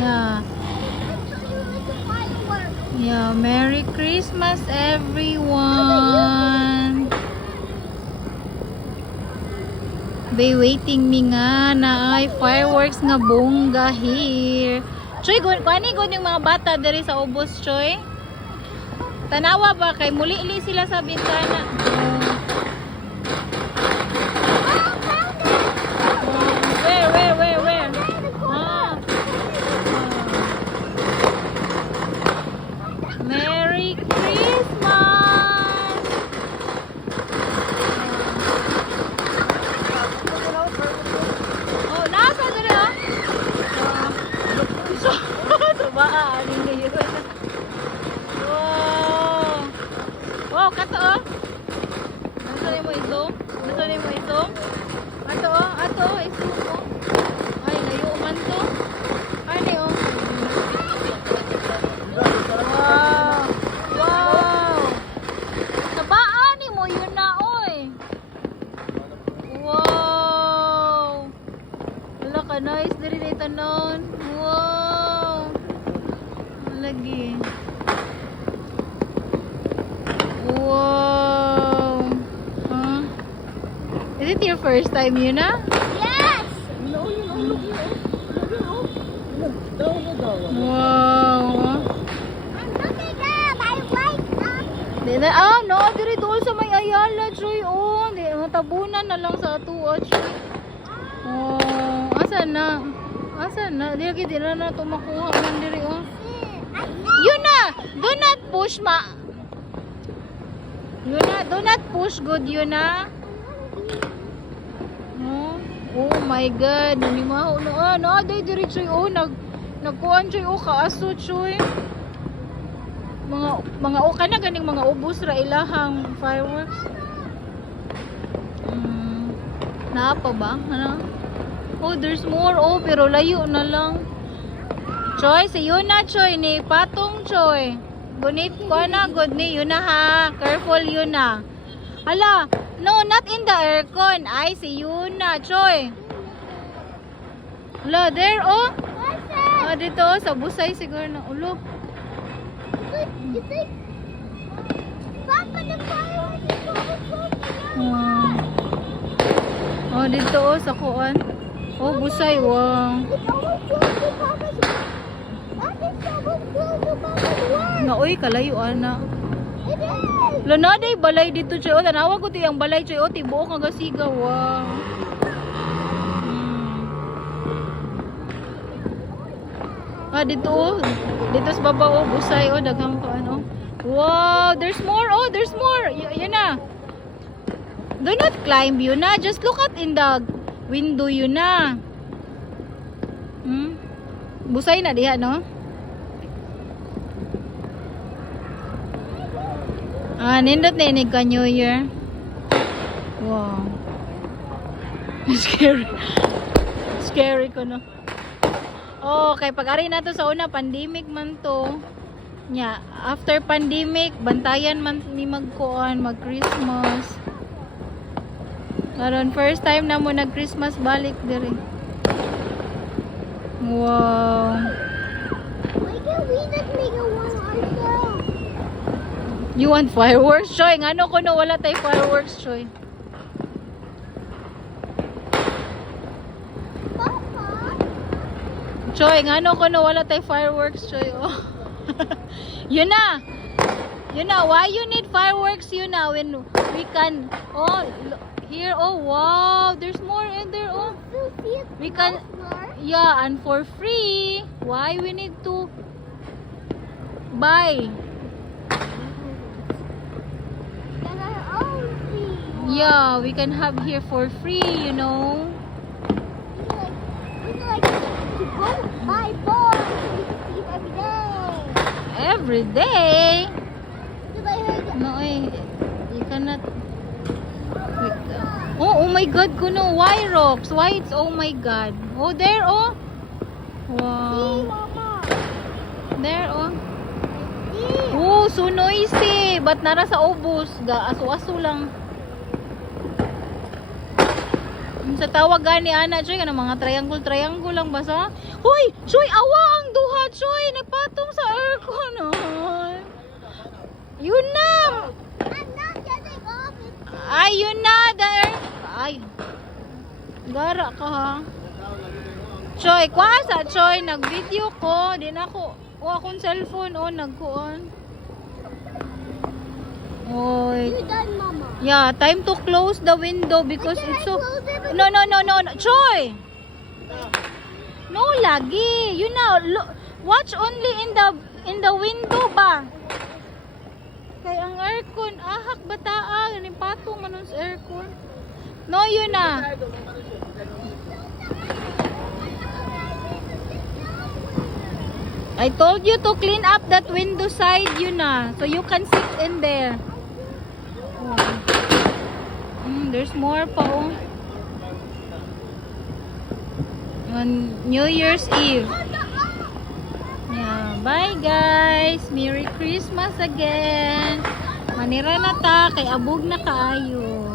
Yeah. Yeah, Merry Christmas everyone. Be waiting mi nga na ay fireworks nga bongga here. Choy, kani gud yung mga bata diri sa ubos, Choy? Tanawa ba kay muli-li sila sa bintana? Where? Ah. Merry Christmas! Oh, nasa dito ah. Subaa ani ngayon. Wow. Wow, kato oh. Nasa ni mo isom? Nasa ni mo isom? Ato isom mo. Ay, layo man to. Ani oh. Wow. Wow. Sabaan ni mo yun na oy. Wow. Wala ka nice diri ni tanon. Wow. Lagi. Wow. Huh? Is it your first time yun na? Yes! Wow. I'm looking up. I like them. No, diri doon sa may Ayala, Choy. Oh, di matabunan na lang sa ato, Choy. Oh, asan na? Di lagi di na to makuha man diri oh. Yun na. Do not push Yun na, do not push good yun na. Oh my god, nanimaho na. No, diri Choy oh, nagkuhan Choy oh, kaaso Choy. Mga ka na ganing mga ubos ra ilahang fireworks. Naapa ba? Ano? Oh, there's more. Oh, pero layo na lang. Choy, sayo na Choy ni patong Choy. Gunit ko na good ni yun na ha. Careful yun na. Hala, no, not in the aircon. Ay, sayo na Choy. Hala, there oh. Ah, dito sa busay siguro na ulo. You think? Papa, the fireworks is Oh, dito oh sa kuan. Oh, busay wow. It's almost close to Papa's work. It's almost close to Papa's work. Na oy kalayo ana. It is. Lana day balay dito Choy. Oh, tanawa ko ti ang balay Choy. Oh, tibuok nga gasiga wow. Ah, dito oh. Dito sa baba oh, busay oh, daghang ko ano. Wow, there's more. Oh, there's more. Yun na. Do not climb yun na. Just look at in the window yun na. Busay na diha no? Ah, nindot na inig ka New Year. Wow. Scary. Scary ko no. Oh, kay pag-ari na to sa una, pandemic man to. Nya, after pandemic, bantayan man ni magkuan, mag-Christmas. Karon first time na mo nag-Christmas balik diri. Wow. Why can't we just make a one ourselves? You want fireworks, Choy? Ngano ko no wala tay fireworks, Choy? Papa? Choy, ngano ko no wala tay fireworks, Choy? Oh. Yun na. Why you need fireworks yun na when we can here oh wow, there's more in there oh. We can yeah, and for free. Why we need to buy? Yeah, we can have here for free, you know. We like to go buy more. We can see every day. Every day. Because I heard No, you cannot. Oh my God, kuno, why rocks? Why it's oh my God? Oh, there, oh. see, Wow. Mama. There, oh. See. Oh, so noisy. Ba't nara sa ubos? Aso-aso lang. Sa tawag gani ana, Choy, kanang mga triangle lang ba sa? Hoy, Choy, awa ang duha, Choy, nagpatong sa aircon. Ay. Yun na. I'm not getting off. Ay, yun na, the air. Ay. Gara ka ha. Choy, kwasa, Choy, nag-video ko, din ako. O akong cellphone, o nagkuon. Oy. You done, Mama. Yeah, time to close the window because it's so... No. Choy! No, lagi. You know, watch only in the window ba? Kay ang aircon, ahak bataa. Yan yung patong manon sa aircon. No, yun na. I told you to clean up that window side, yun na. So you can sit in there. There's more pa oh. On New Year's Eve. Yeah, bye guys. Merry Christmas again. Manira na ta kay abog na kaayo.